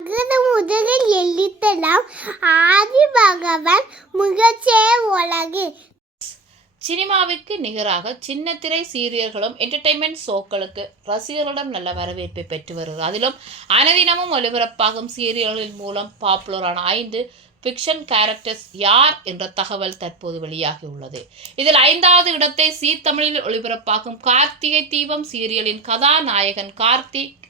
அகர முதலில் எழுத்தலாம். ஆதி பகவான் முகச்சே உலகு. சினிமாவிற்கு நிகராக சின்னத்திரை சீரியல்களும் என்டர்டைன்மெண்ட் ஷோக்களுக்கு ரசிகர்களிடம் நல்ல வரவேற்பை பெற்று வருகிறது. அதிலும் அனதினமும் ஒளிபரப்பாகும் சீரியல்களின் மூலம் பாப்புலரான ஐந்து ஃபிக்ஷன் கேரக்டர்ஸ் யார் என்ற தகவல் தற்போது வெளியாகியுள்ளது இதில் ஐந்தாவது இடத்தை சீ தமிழில் ஒளிபரப்பாகும் கார்த்திகை தீபம் சீரியலின் கதாநாயகன் கார்த்திக்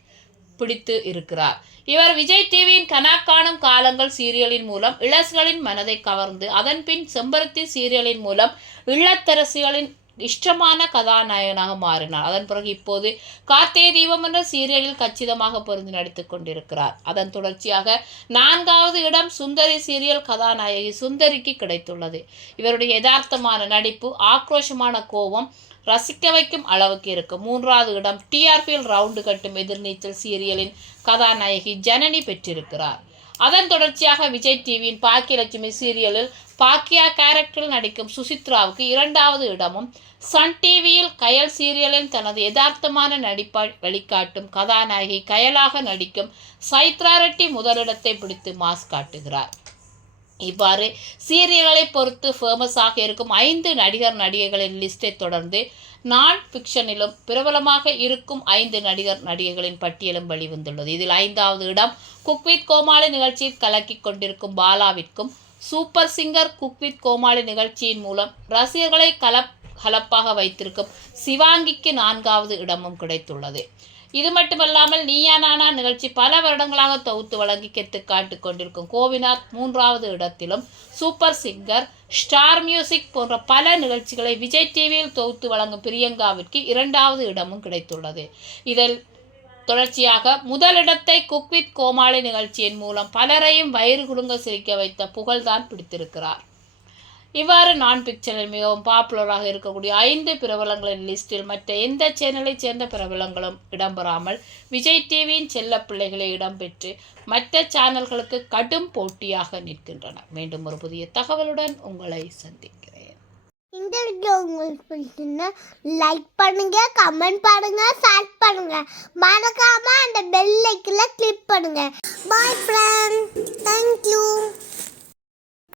பிடித்து இருக்கிறார். இவர் விஜய் டிவியின் கனாக்காணும் காலங்கள் சீரியலின் மூலம் இளசுகளின் மனதை கவர்ந்து அதன்பின் செம்பருத்தி சீரியலின் மூலம் இல்லத்தரசிகளின் இஷ்டமான கதாநாயகனாக மாறினார். அதன் பிறகு இப்போது கார்த்தே தீபம் என்ற சீரியலில் கச்சிதமாக பொருந்து நடித்து கொண்டிருக்கிறார். அதன் தொடர்ச்சியாக நான்காவது இடம் சுந்தரி சீரியல் கதாநாயகி சுந்தரிக்கு கிடைத்துள்ளது. இவருடைய யதார்த்தமான நடிப்பு ஆக்ரோஷமான கோபம் ரசிக்க வைக்கும் அளவுக்கு இருக்கும் மூன்றாவது இடம் டிஆர்பியில் ரவுண்டு கட்டும் எதிர்நீச்சல் சீரியலின் கதாநாயகி ஜனனி பெற்றிருக்கிறார். அதன் தொடர்ச்சியாக விஜய் டிவியின் பாக்கியலட்சுமி சீரியலில் பாக்கியா கேரக்டரில் நடிக்கும் சுசித்ராவுக்கு இரண்டாவது இடமும் சன் டிவியில் கயல் சீரியலில் தனது யதார்த்தமான நடிப்பை வெளிக்காட்டும் கதாநாயகி கயலாக நடிக்கும் சைத்ரா ரெட்டி முதலிடத்தை பிடித்து மாஸ் காட்டுகிறார். இவ்வாறு சீரியல்களை பொறுத்து ஃபேமஸாக இருக்கும் ஐந்து நடிகர் நடிகைகளின் லிஸ்டை தொடர்ந்து நான் ஃபிக்ஷனிலும் பிரபலமாக இருக்கும் ஐந்து நடிகர் நடிகைகளின் பட்டியலும் வெளிவந்துள்ளது. இதில் ஐந்தாவது இடம் குக் வித் கோமாளி நிகழ்ச்சியில் கலக்கி கொண்டிருக்கும் பாலாவிற்கும் super singer cook with Comali நிகழ்ச்சியின் மூலம் ரசிகர்களை கலப் கலப்பாக வைத்திருக்கும் சிவாங்கிக்கு நான்காவது இடமும் கிடைத்துள்ளது. இது மட்டுமல்லாமல் நீயா நானா நிகழ்ச்சி பல வருடங்களாக தொகுத்து வழங்கி கெத்து காட்டு கொண்டிருக்கும் கோவிநாத் மூன்றாவது இடத்திலும் சூப்பர் சிங்கர் ஸ்டார் மியூசிக் போன்ற பல நிகழ்ச்சிகளை விஜய் டிவியில் தொகுத்து வழங்கும் பிரியங்காவிற்கு இரண்டாவது இடமும் கிடைத்துள்ளது. இதில் தொடர்ச்சியாக முதலிடத்தை குக் வித் கோமாளி நிகழ்ச்சியின் மூலம் பலரையும் வயிறு குலுங்க சிரிக்க வைத்த புகழ்தான் பிடித்திருக்கிறார். இவ்வாறு நான் பிக்சரில் மிகவும் பாப்புலராக இருக்கக்கூடிய ஐந்து பிரபலங்களின் லிஸ்டில் மற்ற எந்த சேனலைச் சேர்ந்த பிரபலங்களும் இடம்பெறாமல் விஜய் டிவியின் செல்ல பிள்ளைகளை இடம்பெற்று மற்ற சேனல்களுக்கு கடும் போட்டியாக நிற்கின்றன மீண்டும் ஒரு புதிய தகவலுடன் உங்களை சந்திக்கிறேன். இந்த வீடியோ உங்களுக்கு பிடிச்சிருந்தா லைக் பண்ணுங்க கமெண்ட் பண்ணுங்க ஷேர் பண்ணுங்க. மறக்காம அந்த பெல் ஐக்கில் கிளிக் பண்ணுங்க. பாய் ஃப்ரெண்ட் தேங்க்யூ